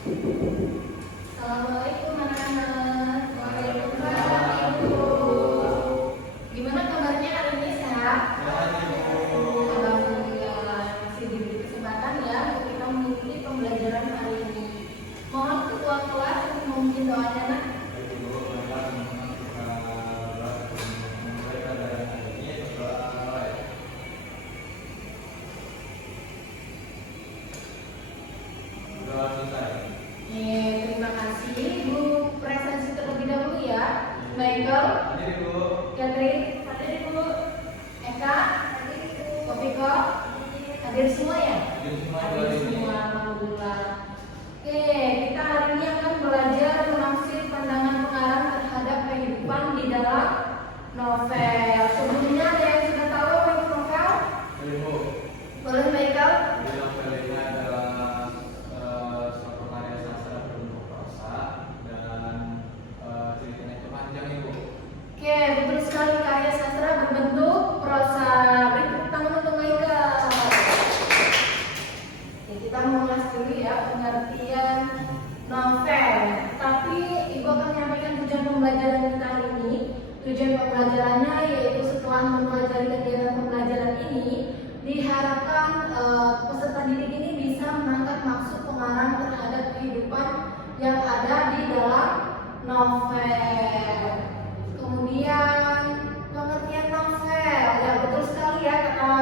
Assalamualaikum anak-anak. Waalaikumsalam Ibu. Gimana kabarnya hari ini, sehat? Alhamdulillah. Masih diberi kesempatan ya untuk kita mengikuti pembelajaran hari ini. Mohon ketua kelas untuk memimpin doanya, Nak. Terima kasih. Bu presentasi terlebih dahulu ya. Michael, Catherine, hadir Ibu. Eka, hadir Ibu. Kopiko, hadir semua ya? Hadir semua, alhamdulillah. Oke, kita hari ini akan belajar menafsir pandangan pengarang terhadap kehidupan di dalam novel. Sebelumnya ada yang sudah tahu apa itu novel? Boleh Michael? Novel ini adalah suatu karya sastra berbentuk prosa dan ceritanya itu panjang, Ibu. Oke, betul sekali, karya sastra berbentuk prosa. Beri tepuk tangan untuk Michael. Oke, kita mulai dulu ya pengertian novel. Tapi Ibu akan menyampaikan tujuan pembelajaran kita hari ini. Tujuan pembelajarannya yaitu setelah mempelajari kegiatan pembelajaran ini, diharapkan peserta didik ini bisa menangkap maksud pengarang terhadap kehidupan yang ada di dalam novel. Kemudian pengertian novel, ya betul sekali ya kata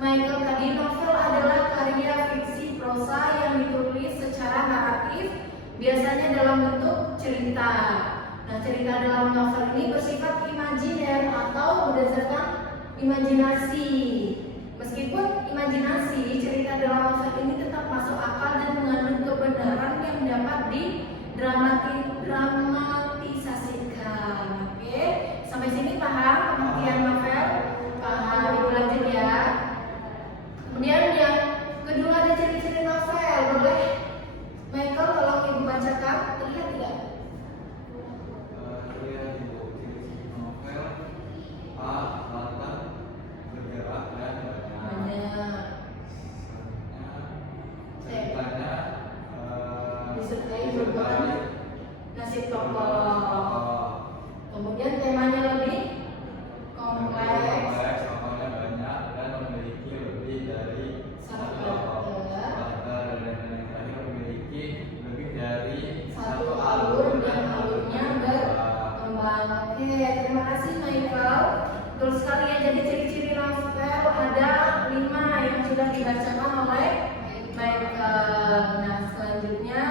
Michael tadi, novel adalah karya fiksi prosa yang ditulis secara naratif, biasanya dalam bentuk cerita. Nah, cerita dalam novel ini bersifat imajiner atau berdasarkan imajinasi. Meskipun imajinasi, cerita dalam novel ini tetap masuk akal dan mengandung kebenaran yang dapat didramatisasikan. Oke, sampai sini paham pengertian novel? Paham, Ibu lanjut ya. Kemudian yang kedua ada ciri-ciri novel. Boleh Michael tolong Ibu bacakan, terlihat tidak? Terlihat, Ibu, ciri-ciri novel: A. Latar bergerak dan banyak. Ceritanya Disertai berbagai nasib tokoh. Kemudian temanya lebih kompleks. tokohnya banyak dan memiliki lebih dari satu tokoh. Dan yang terakhir memiliki lebih dari Satu alur dan alurnya berkembang. Oke, terima kasih Michael. Betul sekali ya, jadi ciri-ciri novel ada 5 yang sudah dibacakan oleh Michael. Nah, selanjutnya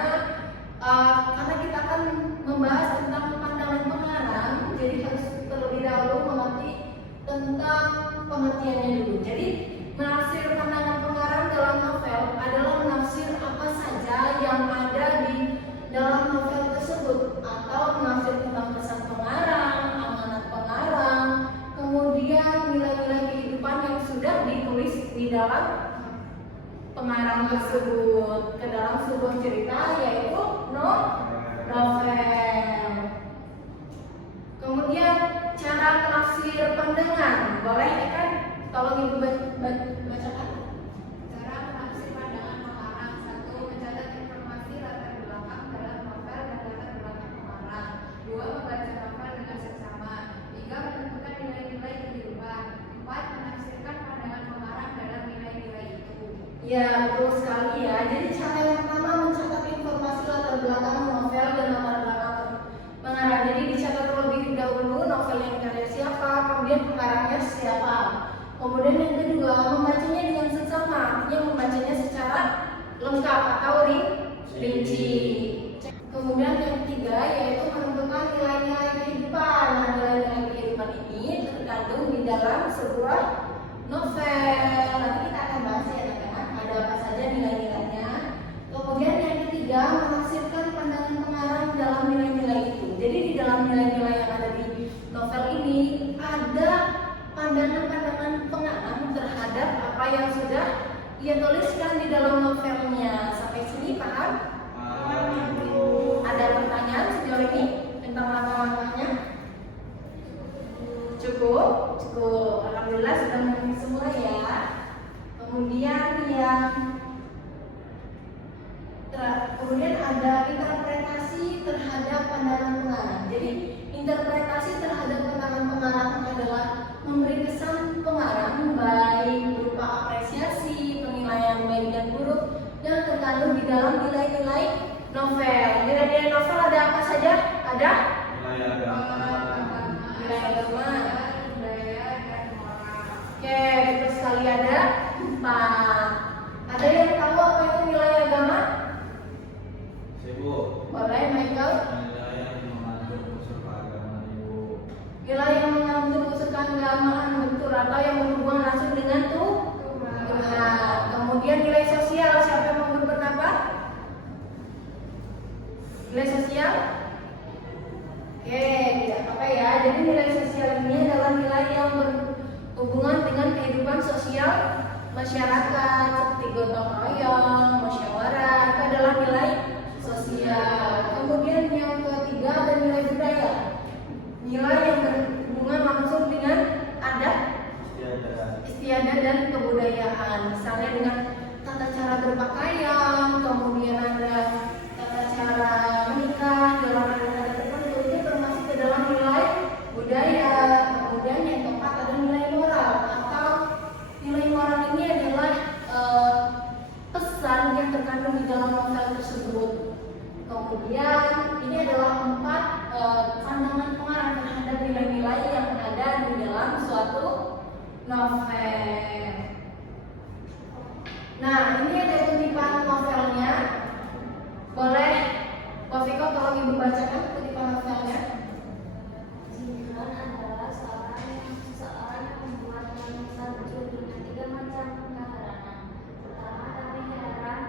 karena kita akan membahas tentang pandangan pengarang, jadi harus terlebih dahulu mengerti tentang pengertiannya dulu. Jadi menafsir pandangan pengarang dalam novel adalah menafsir apa saja yang ada di dalam novel tersebut, atau menafsir tentang pesan pengarang, amanat pengarang, kemudian nilai-nilai kehidupan yang sudah ditulis di dalam pengarang tersebut ke dalam sebuah cerita, yaitu novel. Kemudian cara menafsir pandangan, boleh kan? Tolong Ibu bacakan. Cara menafsir pandangan pengarang. 1. Mencatat informasi latar belakang dalam novel dan latar belakang pengarang. 2. Membaca novel dengan seksama. 3. Menentukan nilai-nilai kehidupan. 4. Menafsirkan pandangan pengarang dalam nilai-nilai itu. Ya, betul sekali ya. Jadi cara yang pertama mencatat informasi latar belakang novel dan latar belakang pengarang. Jadi dicatat terlebih dahulu novel yang karya siapa, kemudian pengarangnya siapa. Kemudian yang kedua, membacanya dengan seksama, artinya membacanya secara lengkap atau rinci. Kemudian yang ketiga yaitu menentukan nilai-nilai kehidupan. Nah, nilai-nilai kehidupan ini terkandung di dalam sebuah novel. Nanti kita akan bahas ya anak-anak, ada apa saja nilai-nilainya. Kemudian yang ketiga, menafsirkan pandangan pengarang dalam nilai-nilai itu. Jadi di dalam nilai-nilai yang ada di novel ini ada pandangan-pandangan pengarang terhadap apa yang sudah ia tuliskan di dalam novelnya. Sampai sini paham? Ada pertanyaan sejauh ini tentang langkah-langkahnya? Cukup? Cukup. Alhamdulillah sudah mengerti semua ya. Kemudian yang kemudian ada interpretasi terhadap pandangan pengarang. Jadi interpretasi terhadap pandangan pengarang adalah memberi kesan pengarang baik berupa apresiasi, penilaian baik dan buruk yang terkandung di dalam nilai-nilai novel. Nilai-nilai novel ada apa saja? Ada Nilai agama. nilai agama. budaya, dan moral. Oke, betul sekali ada 4. Ada yang tahu apa itu nilai agama? Sibuk. Boleh, Michael. Nilai yang mengandung unsur keagamaan Ibu. Nilai yang mengandung unsur keagamaan, betul, atau yang berhubungan langsung dengan Tuhan. Kemudian nilai sosial, siapa yang mau berpendapat? Nilai sosial? Oke, tidak apa ya. Jadi nilai sosial ini adalah nilai yang berhubungan dengan kehidupan sosial masyarakat seperti gotong royong, musyawarah, itu adalah nilai sosial. Kemudian yang ketiga ada nilai budaya. Nilai yang berhubungan langsung dengan adat, istiadat dan kebudayaan. Misalnya dengan tata cara berpakaian, kemudian ada tata cara menikah dalam adat tertentu, itu termasuk ke dalam nilai budaya. Kemudian yang keempat ada nilai moral, atau nilai moral ini adalah pesan yang terkandung di dalam novel tersebut. Kemudian ini adalah 4 pandangan pengarang terhadap nilai-nilai yang ada di dalam suatu novel. Nah, ini ada kutipan novelnya. Boleh Wafiko tolong Ibu bacakan kutipan novelnya. Sindiran adalah seseorang yang membuat manusia lucu dengan 3 macam keheranan. Pertama, kami heran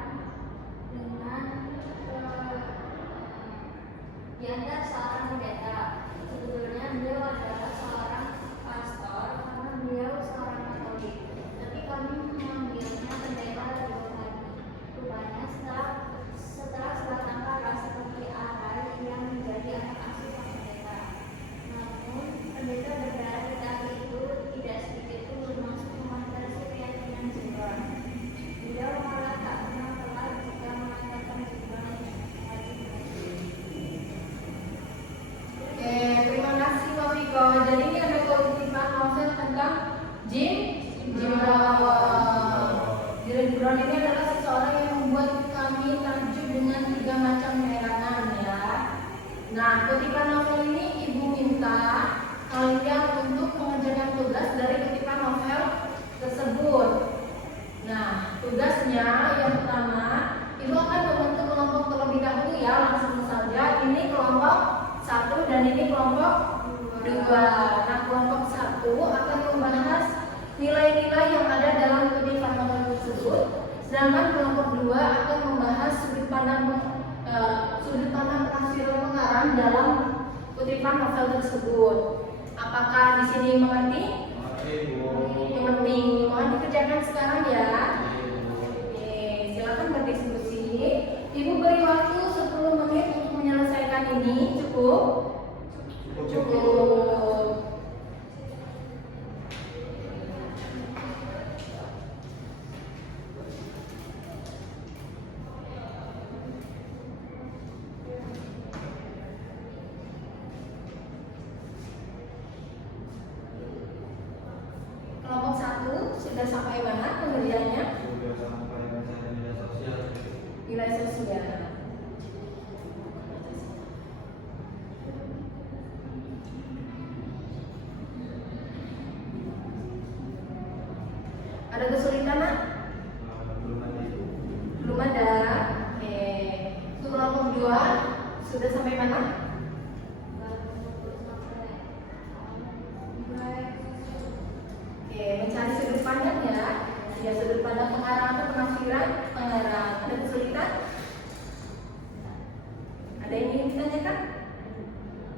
dengan diantar seorang pendeta. Sebetulnya beliau adalah seorang pastor karena beliau seorang Katolik. Tapi kami memanggilnya pendeta lebih lagi. Rupanya setelah sebatang kara seperti arai yang menjadi anak asuh sang pendeta. Namun pendeta berdarah itu tidak sedikit pun bermaksud membatasi keyakinan jiwa. Beliau malah tak pernah telat jika mengatakan jiwa yang wajib. Oke, terima kasih Wafiko. Jadi ini ada kutipan novel tentang Jim Brown. Jim Brown ini adalah seseorang yang membuat kami takjub dengan 3 macam keheranan ya. Nah, kutipan novel ini Ibu minta kalian untuk mengerjakan tugas dari kutipan novel tersebut. Nah, tugasnya yang pertama, Ibu akan membentuk kelompok terlebih dahulu ya, langsung saja. Ini kelompok 1 dan ini kelompok 2. Nah, kelompok 1 akan membahas nilai-nilai yang ada dalam kutipan novel tersebut, sedangkan kelompok 2 akan membahas sudut pandang penafsiran pengarang dalam kutipan novel tersebut. Apakah di sini mengerti? Mengerti. Mohon dikerjakan sekarang ya. Oke, silakan berdiskusi. Ibu beri waktu 10 menit untuk menyelesaikan ini. Cukup? Cukup. Kelompok 1 sudah sampai mana pengerjaannya? Sudah sampai nilai sosial. Nilai sosial. Ada kesulitan nak? Belum ada itu. Belum ada. Oke. Untuk kelompok 2 sudah sampai mana? Oke, mencari sudut pandang ya. Ya, sudut pandang pengarang atau penafsiran pengarang. Ada kesulitan? Ada yang ingin ditanyakan?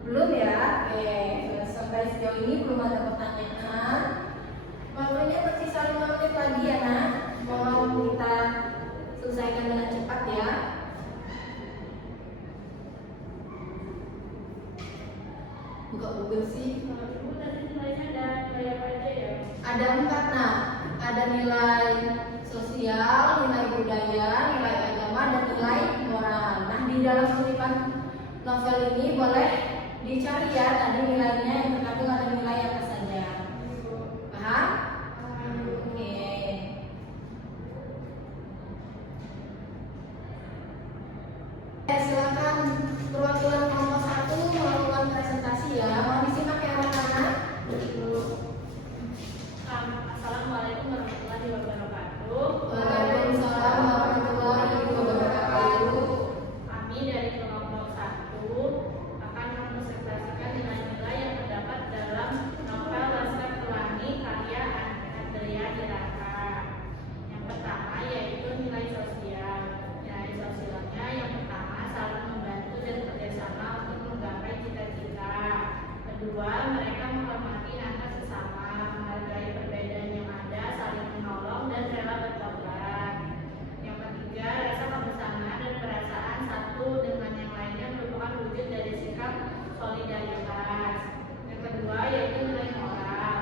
Belum ya? Oke, sampai sejauh ini belum ada pertanyaan. Waktunya tersisa 5 menit lagi ya nak. Mohon kita selesaikan dengan cepat ya. Buka Google sih. Ibu tadi nilainya ada nilai apa aja ya? Ada 4 nah. Ada nilai sosial, nilai budaya, nilai agama, dan nilai moral. Nah, di di dalam kutipan novel ini boleh dicari ya tadi nilainya yang terkandung ada nilai apa saja. Paham? Oke. Silakan perwakilan kelompok 1 melakukan presentasi ya. Mau disimak ya anak-anak? Assalamualaikum warahmatullahi wabarakatuh. Waalaikumsalam warahmatullahi wabarakatuh. Kami dari kelompok 1 akan mempresentasikan nilai-nilai yang terdapat dalam novel Laskar Pelangi karya Andrea Hirata. Yang pertama yaitu nilai sosial. Nilai sosialnya yang pertama saling membantu dan kerjasama untuk menggapai cita-cita. Kedua, mereka menghormati antar sesama, menghargai perbedaan yang ada, saling menolong dan rela berkorban. Yang ketiga, rasa kebersamaan dan perasaan satu dengan yang lainnya merupakan wujud dari sikap solidaritas. Yang kedua yaitu nilai moral.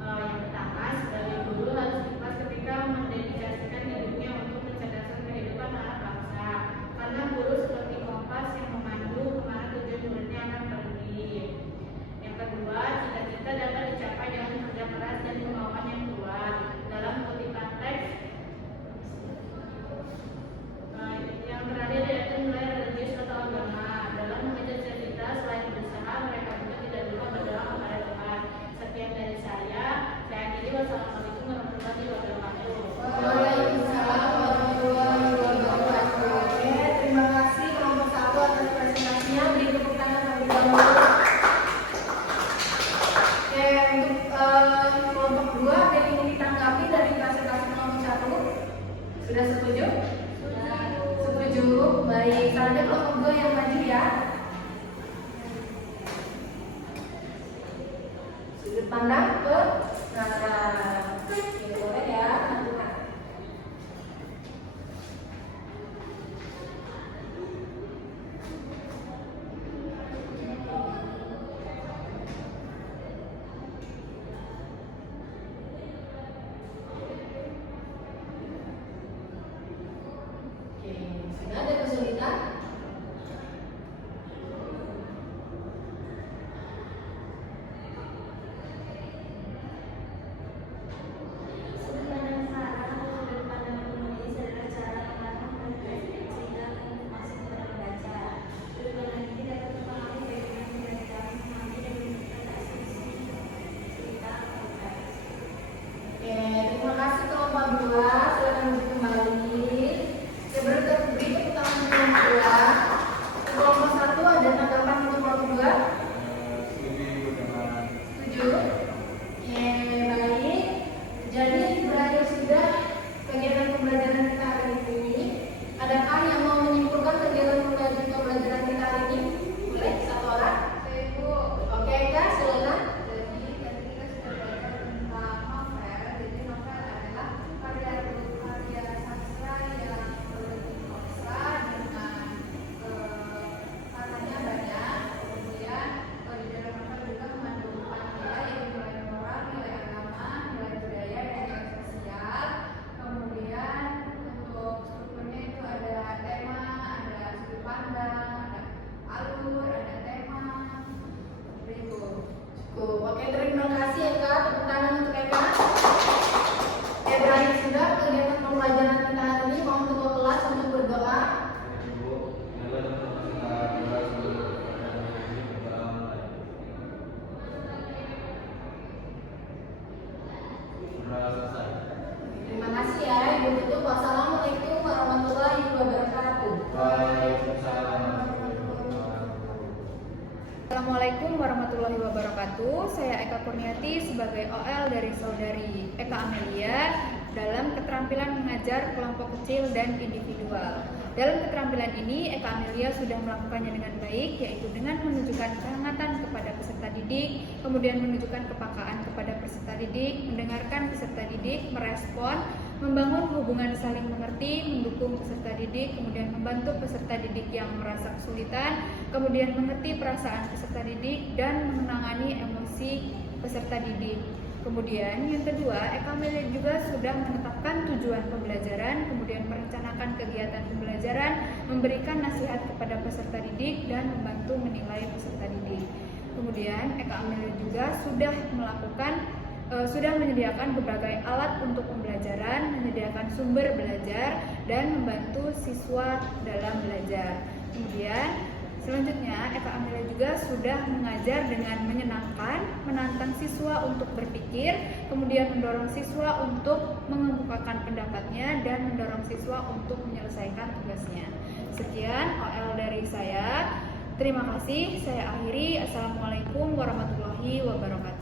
Yang pertama, sebagai guru harus ikhlas ketika mendedikasikan hidupnya untuk mencerdaskan kehidupan anak bangsa. Karena guru seperti kompas yang memandu kemana tujuan muridnya akan pergi. Yang kedua, cita-cita dapat dicapai dengan kerja keras dan kemauan yang kuat. Dalam kutipan teks, yang terakhir yaitu nilai religius atau agama. Dalam mengejar cita-cita, selain berusaha, mereka juga tidak lupa berdoa kepada Tuhan. Sekian dari saya akhiri. Wassalamualaikum warahmatullahi wabarakatuh. Waalaikumsalam warahmatullahi wabarakatuh. Oke, terima kasih kelompok 1 atas presentasinya. Beri tepuk tangan terlebih dahulu. Oke, untuk kelompok 2 ada yang ingin ditanggapi dari presentasi kelompok 1? Sudah setuju? Setuju. Baik, selanjutnya kelompok 2 yang maju ya. Sudut pandang ke kanan. Oke, boleh ya, lanjutkan. Oke, sudah ada kesulitan? Sudut pandang Sarah, sudut pandang penulis adalah cara mengarang dan menceritakan informasi kepada pembaca. Sudut pandang ini dapat mempengaruhi bagaimana pembaca memahami dan menginterpretasi cerita atau teks. Oke, terima kasih kelompok 2. Silakan duduk kembali. Oke, beri tepuk tangan untuk kelompok 2. Kelompok 1 ada tanggapan untuk kelompok 2? Setuju dengan Setuju? Oke, baik. Jadi berakhir sudah kegiatan pembelajaran kita hari ini. Adakah yang mau menyimpulkan kegiatan pembelajaran kita hari ini? Boleh, satu orang? Oke, Kak, silakan. Jadi tadi kita sudah belajar tentang novel. Jadi novel adalah karya sastra yang berbentuk prosa dengan katanya banyak. Kemudian di dalam novel juga mengandung nilai, yaitu nilai moral, nilai agama, nilai budaya, dan nilai sosial. Kemudian untuk strukturnya itu ada tema, ada sudut pandang, ada alur, ada tema. Seperti itu. Cukup. Oke, terima kasih ya Kak. Tepuk tangan untuk Eka. Oke, berakhir sudah kegiatan pembelajaran kita hari ini. Mohon ketua kelas untuk berdoa. Ibu, adalah kita bahas dulu. Sudah selesai. Terima kasih ya. Ibu tutup. Wassalamualaikum warahmatullahi wabarakatuh. Waalaikumsalam. Assalamualaikum warahmatullahi wabarakatuh. Saya Eka Kurniati sebagai OL dari saudari Eka Amelia dalam keterampilan mengajar kelompok kecil dan individual. Dalam keterampilan ini, Eka Amelia sudah melakukannya dengan baik, yaitu dengan menunjukkan kehangatan kepada peserta didik, kemudian menunjukkan kepekaan kepada peserta didik, mendengarkan peserta didik, merespon, membangun hubungan saling mengerti, mendukung peserta didik, kemudian membantu peserta didik yang merasa kesulitan, kemudian mengerti perasaan peserta didik, dan menangani emosi peserta didik. Kemudian yang kedua, Eka Amelia juga sudah menetapkan tujuan pembelajaran, kemudian merencanakan kegiatan pembelajaran, memberikan nasihat kepada peserta didik, dan membantu menilai peserta didik. Kemudian Eka Amelia juga sudah menyediakan berbagai alat untuk pembelajaran, menyediakan sumber belajar, dan membantu siswa dalam belajar. Kemudian selanjutnya, Eka Amelia juga sudah mengajar dengan menyenangkan, menantang siswa untuk berpikir, kemudian mendorong siswa untuk mengemukakan pendapatnya, dan mendorong siswa untuk menyelesaikan tugasnya. Sekian OL dari saya. Terima kasih. Saya akhiri. Assalamualaikum warahmatullahi wabarakatuh.